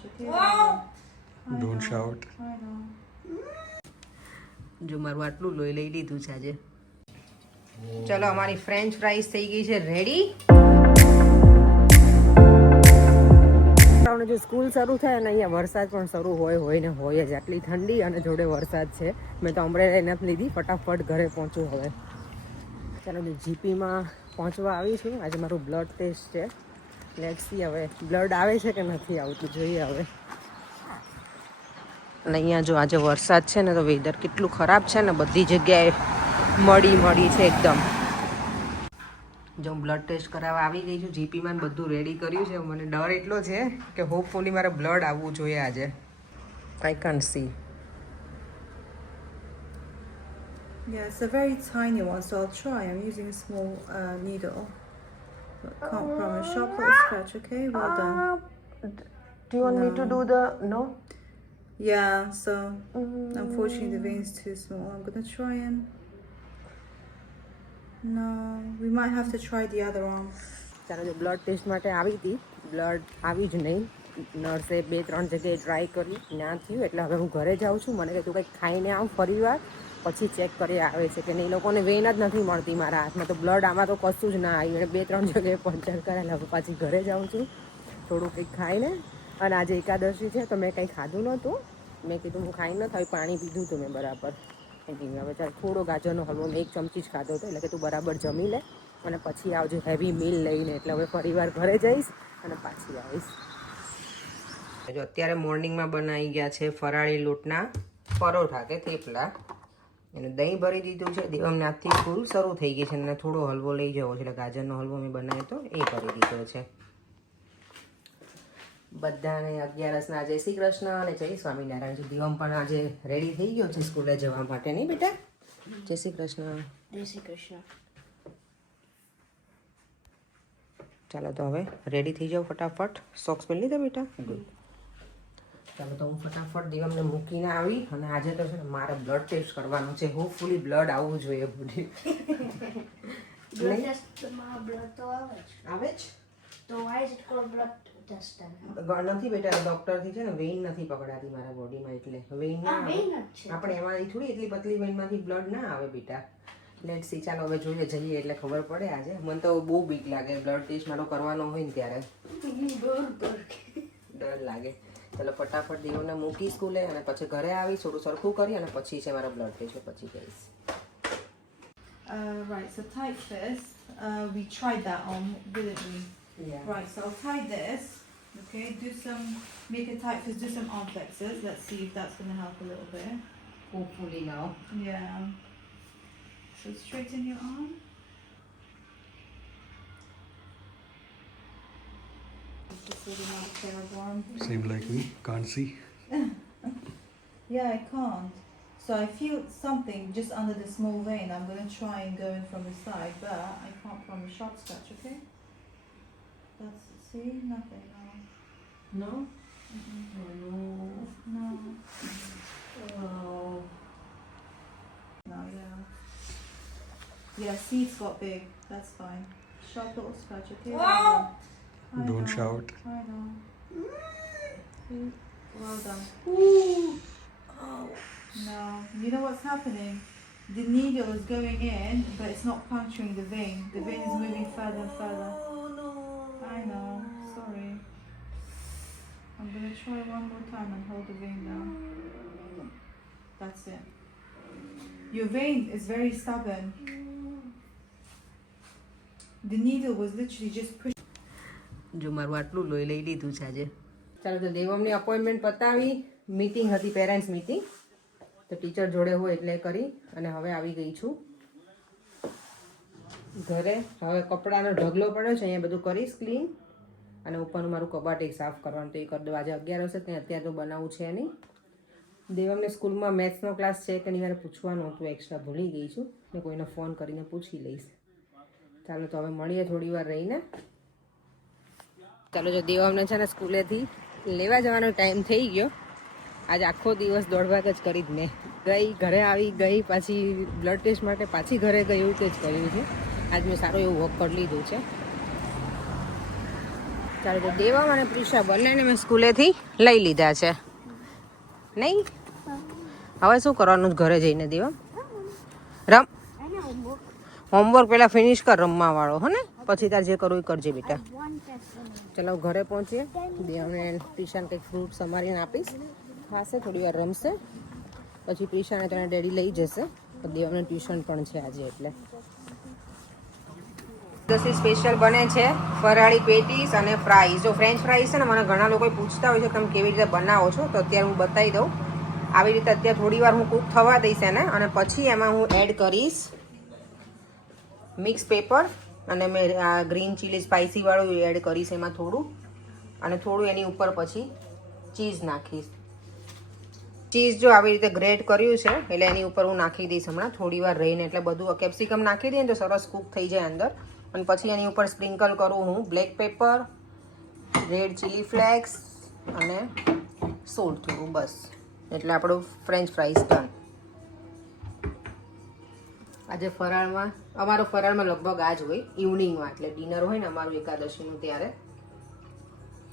scratch, okay? Wow. Don't shout. I know. જો મારું આટલું લોહી લઈ લીધું છે આજે. ચલો અમારી ફ્રેન્ચ ફ્રાઈઝ થઈ ગઈ છે રેડી. જો સ્કૂલ શરૂ થાય અને અહીંયા વરસાદ પણ શરૂ હોય ને હોય જ આટલી ઠંડી અને જોડે વરસાદ છે. મેં તો અમરેલા નથી લીધી, ફટાફટ ઘરે પહોંચું હવે. ચાલો જીપીમાં પહોંચવા આવી છું. આજે મારું બ્લડ ટેસ્ટ છે. લેટ્સ સી હવે બ્લડ આવે છે કે નથી આવતું, જોઈએ હવે. અને અહીંયા જો આજે વરસાદ છે ને તો વેધર કેટલું ખરાબ છે ને, બધી જગ્યાએ મળી છે એકદમ. જો હું બ્લડ ટેસ્ટ કરાવવા આવી ગઈ છું જીપીમાં, બધું રેડી કર્યું છે. મને ડર એટલો છે કે હોપફુલી મારે બ્લડ આવવું જોઈએ આજે. I can't C. Yeah, it's a very tiny one, so I'll try. I'm using a small needle. But can't promise. Sharp little scratch, okay? Well done. Do you want me to do the no? Yeah, so unfortunately the vein's too small. I'm gonna try and... No, we might have to try the other arm. ચાલો જો blood test માટે આવી હતી, blood આવી જ નહીં. નર્સે 2-3 જગ્યાએ try કર્યું, ના થયું. એટલે હવે હું ઘરે જાઉં છું. મને કે તું કંઈક ખાઈને આવ ફરી વાર, પછી ચેક કરી આવે છે કે નહીં. લોકોને વેઇન જ નથી મળતી મારા હાથમાં, તો બ્લડ આમાં તો કશું જ ના આવ્યું. અને 2-3 જગ્યાએ પંચર કરેલા. હવે પાછી ઘરે જાઉં છું થોડું કંઈક ખાઈને. અને આજે એકાદશી છે તો મેં કંઈ ખાધું નહોતું. મેં કીધું હું ખાઈ ન થાય, પાણી પીધું હતું મેં બરાબર. હવે ચાલ થોડો ગાજરનો હલવો મેં 1 ચમચી જ ખાધો હતો. એટલે કે તું બરાબર જમી લે અને પછી આવજે હેવી મીલ લઈને. એટલે હવે ફરી વાર ઘરે જઈશ અને પાછી આવીશ. જો અત્યારે મોર્નિંગમાં બનાવી ગયા છે ફરાળી લોટના પરોઠા કે થેપલા. એને દહીં ભરી દીધું છે. દેવમનાથથી પૂરું શરૂ થઈ ગઈ છે અને થોડો હલવો લઈ જવો છે. એટલે ગાજરનો હલવો મેં બનાવ્યો તો એ કરી દીધો છે. બધાને 11સના જય શ્રી કૃષ્ણ અને જય સ્વામિનારાયણ. દીવમ પણ આજે રેડી થઈ ગયો છે સ્કૂલે જવા માટે, નહીં બેટા? જય શ્રી કૃષ્ણ. જય શ્રી કૃષ્ણ. ચાલો તો હવે રેડી થઈ જાઓ ફટાફટ. સોક્સ પહેરી લીધા બેટા? ગુડ. ચાલો તો હું ફટાફટ દીવમને મૂકીને આવી. અને આજે તો છે ને મારે બ્લડ ટેસ્ટ કરવાનું છે. હોપફુલી બ્લડ આવવું જોઈએ બોડી. બ્લડ ટેસ્ટમાં બ્લડ તો આવે જ. આવે જ તો why is it called blood test then? નથી બેટા, ડૉક્ટરથી છે ને વેઇન નથી પકડાતી મારા બોડીમાં. એટલે વેઇન ના આવે. આપણે એમાંથી થોડી એટલી પતલી વેઇનમાંથી બ્લડ ના આવે બેટા. Let's see. ચાલો હવે જોઈએ, જઈએ એટલે ખબર પડે. આજે મને તો બહુ બીક લાગે બ્લડ ટેસ્ટ મારો કરવાનો હોય ને ત્યારે. ડર લાગે. ચાલો ફટાફટ દીવને મૂકી સ્કૂલે અને પછી ઘરે આવી થોડું સરખું કરી અને પછી છે મારો બ્લડ ટેસ્ટ, પછી જઈશ. Right, so tight fist. We tried that on, didn't we? Yeah. Right, so I'll tie this. Okay, make a tight fist, do some arm flexors. Let's see if that's going to help a little bit. Hopefully now. Yeah. So straighten your arm. Just really not a pair of arm. Same like me. Can't see. Yeah, I can't. So I feel something just under the small vein. I'm going to try and go in from the side, but I can't from the sharp scratch, okay? See, nothing, no. No? No. No. Oh. No, yeah. Yeah, see, it's got big. That's fine. Sharp little scratch, okay? Well done. I Don't know, shout. I know. Well done. Oh. No, you know what's happening? The needle is going in, but it's not puncturing the vein. The vein is moving further and further. Oh no. I know, sorry. I'm gonna try one more time and hold the vein down. That's it. Your vein is very stubborn. The needle was literally just pushed. જો મારું આટલું લોહી લઈ લીધું છે આજે. ચાલો તો દેવમની અપોઇન્ટમેન્ટ પતાવી. મીટિંગ હતી, પેરેન્ટ્સ મીટિંગ, તો ટીચર જોડે હોય એટલે કરી અને હવે આવી ગઈ છું ઘરે. હવે કપડાનો ઢગલો પડ્યો છે, અહીંયા બધું કરીશ ક્લીન. અને ઉપરનું મારું કબાટ એક સાફ કરવાનું તો એ કરી દઉં. આજે 11 હશે ત્યાં અત્યારે તો બનાવવું છે નહીં. દેવમને સ્કૂલમાં મેથ્સનો ક્લાસ છે કે નહીં મારે પૂછવાનું હતું, એક્સ્ટ્રા ભૂલી ગઈ છું. ને કોઈને ફોન કરીને પૂછી લઈશ. ચાલો તો હવે મળીએ થોડી વાર રહીને. ચાલો જો દેવમને છે ને સ્કૂલેથી લેવા જવાનો ટાઈમ થઈ ગયો. આજે આખો દિવસ દોડભાગ જ કરી જ મેં. ગઈ, ઘરે આવી, ગઈ, પાછી બ્લડ ટેસ્ટ માટે પાછી ઘરે ગઈ, એવું તે જ કર્યું છે. આજ મેં સારું એવું વોક કરી લીધું છે. ચાલો તો દેવા અને પ્રિશા બંનેને મેં સ્કૂલેથી લઈ લીધા છે નહીં. હવે શું કરવાનું ઘરે જઈને દેવા? રમ હોમવર્ક પહેલા ફિનિશ કર રમવા વાળો હો ને, પછી તાર જે કરવું એ કરજે બેટા. ચલો ઘરે પહોંચીએ. દેવને પ્રિશાને કંઈક ફ્રૂટ સમારીને આપીશ, ખાશે, થોડી વાર રમશે, પછી પ્રિશાને તને ડેડી લઈ જશે. તો દેવને ટ્યુશન પણ છે આજે એટલે. દસી સ્પેશિયલ બને છે ફરાળી પેટીસ અને ફ્રાઈઝ. જો ફ્રેન્ચ ફ્રાઈઝ છે ને, મને ઘણા લોકો પૂછતા હોય છે તમે કેવી રીતે બનાવો છો, તો અત્યારે હું બતાવી દઉં. આવી રીતે અત્યારે થોડી વાર હું કૂક થવા દઈશ એને, અને પછી એમાં હું એડ કરીશ મિક્સ પેપર, અને મેં આ ગ્રીન ચીલી સ્પાઇસી વાળું એડ કરીશ એમાં થોડું, અને થોડું એની ઉપર પછી ચીઝ નાખીશ. ચીઝ જો આવી રીતે ગ્રેટ કર્યું છે એટલે એની ઉપર હું નાખી દઈશ હમણાં થોડી વાર રહીને. એટલે બધું કેપ્સિકમ નાખી દઈએ તો સરસ કૂક થઈ જાય અંદર. અને પછી એની ઉપર સ્પ્રિંકલ કરું હું black paper, red chilli flakes અને સોલ્ટ થોડું, બસ. એટલે આપણું ફ્રેન્ચ ફ્રાઈઝ ડન. આજે ફરાળમાં અમારો ફરાળમાં લગભગ આ જ હોય ઇવનિંગમાં, એટલે ડિનર હોય ને અમારું એકાદશીનું ત્યારે.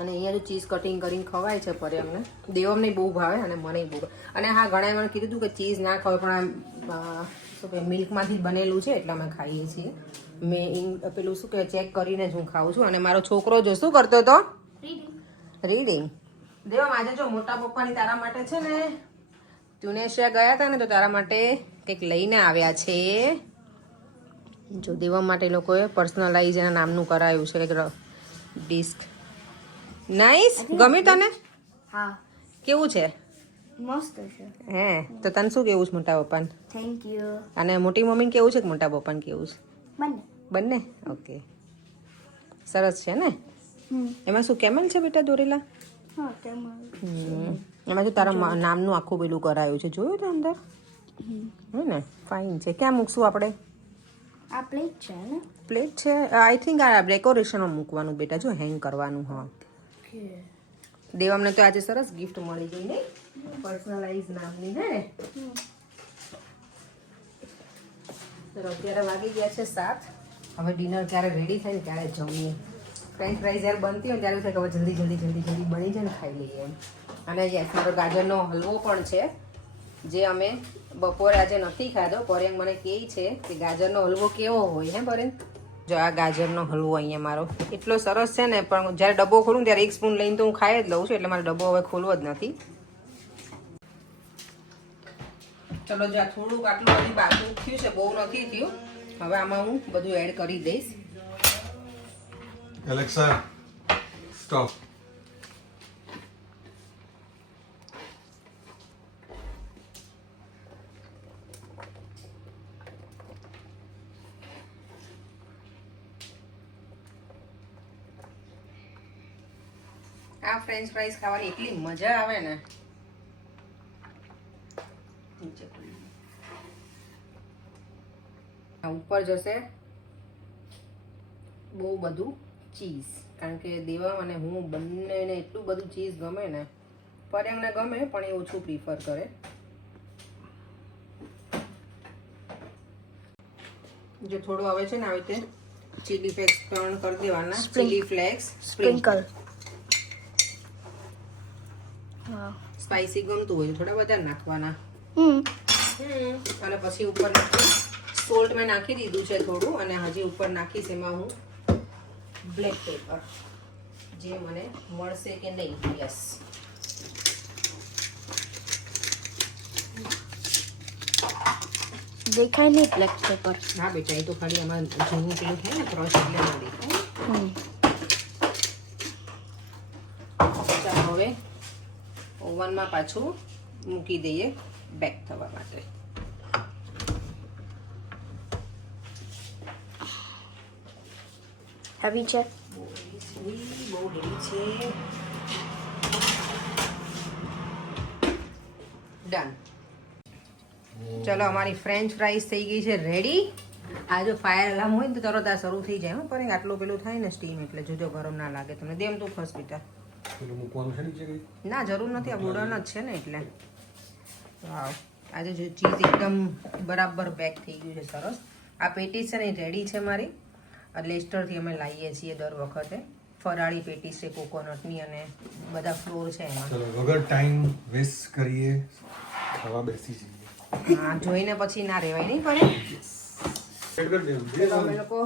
અને અહીંયા જો ચીઝ કટિંગ કરીને ખવાય છે પર અમને દેવમને બહુ ભાવે અને મને બહુ. અને હા, ઘણાએ મને કીધું હતું કે ચીઝ ના ખવાય, પણ આ શું કહે મિલ્કમાંથી જ બનેલું છે એટલે અમે ખાઈએ છીએ. મેં પેલું શું કહે ચેક કરીને જ હું ખાઉં છું. અને મારો છોકરો જો શું કરતો હતો? રીડિંગ. દેવમ આજે જો મોટા પપ્પાની તારા માટે છે ને, ટ્યુનેશિયા ગયા હતા ને તો તારા માટે કંઈક લઈને આવ્યા છે. જો દેવા માટે લોકોએ પર્સનલાઇઝ એના નામનું કરાયું છે કંઈક ડિસ્ક. નાઈસ, ગમ્યું તને? હા, કેવું છે? મસ્ત છે. હે, તો તને શું કેવું છે મોટા પપ્પાને? Thank you. અને મોટી મમ્મીને કેવું છે કે મોટા પપ્પાને કેવું છે? બંને. બંને? ઓકે, સરસ છે ને. એમાં શું કેમલ છે બેટા દોરેલા? હા, તેમાં એમાં જો તારા નામનું આખું પેલું કરાયું છે, જોયું તો અંદર? હે ને, ફાઇન છે. ક્યાં મૂકશું આપણે? આ પ્લેટ છે ને? પ્લેટ છે, આઈ થિંક આ ડેકોરેશનમાં મૂકવાનું બેટા, જો હેંગ કરવાનું. હા, દેવામને તો આજે સરસ ગિફ્ટ મળી ગઈ ને, પર્સનલાઇઝ નામની. હે ને, ચલો અત્યારે વાગી ગયા છે 7. હવે ડિનર ક્યારે રેડી થાય ને ત્યારે જમીએ. ફ્રેન્ચ ફ્રાઈઝ જ્યારે બનતી હોય ત્યારે એવું થાય કે હવે જલ્દી બની જાય ને ખાઈ લઈએ એમ. અને યસ, મારો ગાજરનો હલવો પણ છે જે અમે બપોરે આજે નથી ખાધો. પરેંગ મને કહે છે કે ગાજરનો હલવો કેવો હોય. હે પરેંગ? જો આ ગાજરનો હલવો અહીંયા મારો એટલો સરસ છે ને, પણ જ્યારે ડબ્બો ખોલું ત્યારે 1 સ્પૂન લઈને તો હું ખાઈ જ લઉં છું, એટલે મારો ડબ્બો હવે ખોલવો જ નથી. ચલો, જો થોડુંક આટલું બધી બાકી થયું છે, બહુ નથી થયું. હવે આમાં હું બધું એડ કરી દઈશ. Alexa, stop. આ ફ્રેન્ચ ફ્રાઈઝ ખાવાની એટલી મજા આવે ને. ઉપર જશે બહુ બધું ચીઝ, કારણ કે દેવા અને હું બંનેને એટલું બધું ચીઝ ગમે ને. પરેંગને ગમે પણ એ ઓછું પ્રિફર કરે. જો થોડું આવે છે ને આવી રીતે ચીલી ફ્લેક્સ ટર્ન કરી દેવાના. Chilli flakes sprinkle. હા, સ્પાઈસી ગમતું હોય તો થોડા વધારે નાખવાના. અને પછી ઉપર સોલ્ટ મેં નાખી દીધું છે થોડું, અને હજી ઉપર નાખીશ એમાં હું બ્લેક પેપર, જે મને મળશે કે નહીં. યસ, દેખાય નહીં બ્લેક પેપર. હા બેટા, એ તો ખાલી આમાં ઝીણું પેલું થાય ને ક્રશ એટલે ના દેખાય. ચાલો હવે ઓવનમાં પાછું મૂકી દઈએ બેક થવા માટે. હેવી છે. બહુ હેવી છે. ડન. ચલો, અમારી ફ્રેન્ચ ફ્રાઈઝ થઈ ગઈ છે રેડી. આ જો ફાયર અલાર્મ હોય ને તો તરત આ શરૂ થઈ જાય. પણ આટલું પેલું થાય ને સ્ટીમ, એટલે જોજો ગરમ ના લાગે તમને. દેમ તું ફર્સ્ટ બેટા. પેલું મૂકવાનું છે નીચે કઈ? ના, જરૂર નથી, આ વુડન જ છે ને એટલે. વાવ, આજે જો ચીઝ એકદમ બરાબર બેક થઈ ગયું છે, સરસ. આ પેટીસ છે ને રેડી છે મારી. લેસ્ટરથી અમે લાવીએ છીએ દર વખતે. ફરાળી પેટીસ છે કોકોનટની અને બધા ફ્લોર છે એમાં. ચલો વગર ટાઈમ વેસ્ટ કરીએ ખાવા બેસી જઈએ. હા જોઈને પછી ના રહેવાય નહીં પડે. એડ કરી દેવું. તો અમે લોકો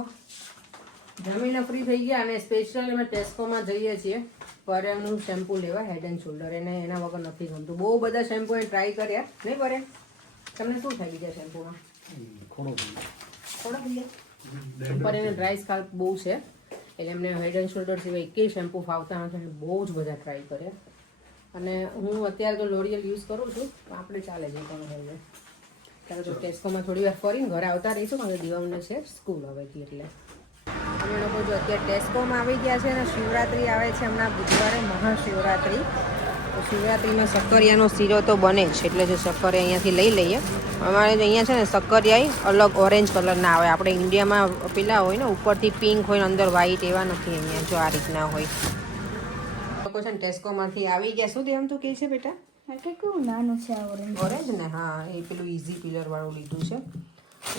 જમીને ફ્રી થઈ ગયા અને સ્પેશિયલ અમે ટેસ્કોમાં જઈએ છીએ પરેમનું શેમ્પૂ લેવા હેડ એન્ડ શોલ્ડર. એને એના વગર નથી ગમતું. બહુ બધા શેમ્પૂ એ ટ્રાય કર્યા નહીં પરે. તમને શું થાય બીજા શેમ્પૂમાં? ખોડો થોડા બીજા ઉપર એને ડ્રાય સ્કાલ્પ બહુ છે એટલે એમને હેડ એન્ડ શોલ્ડર સિવાય એકેય શેમ્પૂ ફાવતા નથી એટલે બહુ જ બધા ટ્રાય કર્યા. અને હું અત્યારે તો લોરિયલ યુઝ કરું છું તો આપણે ચાલે છે પણ હવે ત્યારે તો ટેસ્કોમાં થોડી વાર ફરીને ઘરે આવતા રહીશું કારણ કે દિવાળીને છે સ્કૂલ હવેથી. એટલે અમે લોકો જો અત્યારે ટેસ્કોમાં આવી ગયા છે અને શિવરાત્રિ આવે છે હમણાં બુધવારે મહાશિવરાત્રિ. તો શિવરાત્રિમાં શક્કરિયાનો શીરો તો બને જ એટલે જો શક્કરિયા અહીંયાથી લઈ લઈએ. અમારે તો અહીંયા છે ને શક્કરિયા અલગ ઓરેન્જ કલરના આવે. આપણે ઇન્ડિયામાં પેલા હોય ને ઉપરથી પિંક હોય ને અંદર વ્હાઈટ એવા નથી અહીંયા જો આ રીતના હોય. લોકો છે ને ટેસ્કોમાંથી આવી ગયા. શું દેમ તું કહે છે બેટા? કેવું નાનું છે આ ઓરેન્જ. ઓરેન્જ ને હા એ પેલું ઇઝી પીલર વાળું લીધું છે.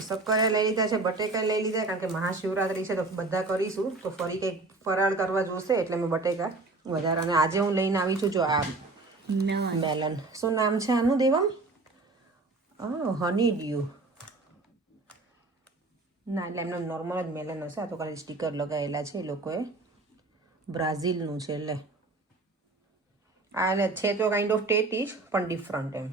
શક્કરિયા લઈ લીધા છે, બટેકા લઈ લીધા કારણ કે મહાશિવરાત્રિ છે તો બધા કરીશું તો ફરી કંઈક ફરાળ કરવા જોશે એટલે મેં બટેકા વધારે. અને આજે હું લઈને આવી છું જો આ મેલન. શું નામ છે આનું દેવમ? હની ડ્યુ ના એટલે એમનો નોર્મલ જ મેલન હશે. આ તો ખાલી સ્ટીકર લગાવેલા છે એ લોકોએ. બ્રાઝિલનું છે એટલે આ એટલે છે તો કાઇન્ડ ઓફ ટેટી જ પણ ડિફરન્ટ એમ.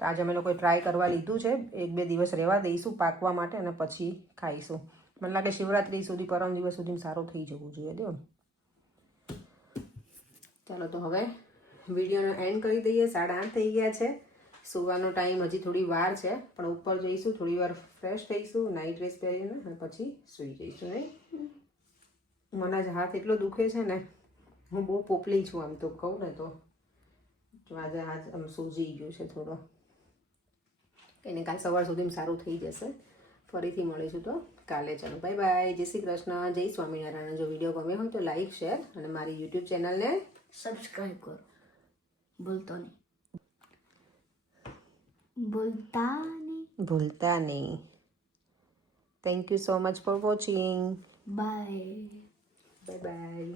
તો આજે અમે લોકોએ ટ્રાય કરવા લીધું છે. 1-2 દિવસ રહેવા દઈશું પાકવા માટે અને પછી ખાઈશું. મને લાગે શિવરાત્રિ સુધી પરમ દિવસ સુધી સારું થઈ જવું જોઈએ. દેવ ચાલો તો હવે વિડીયોનો એન્ડ કરી દઈએ. 8:30 થઈ ગયા છે. સુવાનો ટાઈમ હજી થોડી વાર છે પણ ઉપર જઈશું થોડી વાર ફ્રેશ થઈશું નાઇટ ડ્રેસ પહેરીને અને પછી સૂઈ જઈશું. નહીં મને જ હાથ એટલો દુખે છે ને હું બહુ પોપલી છું આમ તો કહું ને તો આજે હાથ આમ સૂજી ગયું છે થોડો. એને કાલ સવાર સુધીમાં સારું થઈ જશે. ફરીથી મળીશું તો કાલે. ચાલો બાય બાય. જય શ્રી કૃષ્ણ. જય સ્વામિનારાયણ. જો વિડીયો ગમે હોય તો લાઈક શેર અને મારી યુટ્યુબ ચેનલને સબસ્ક્રાઇબ કરો. ભૂલતા નહીં. Thank you so much for watching. Bye. Bye by.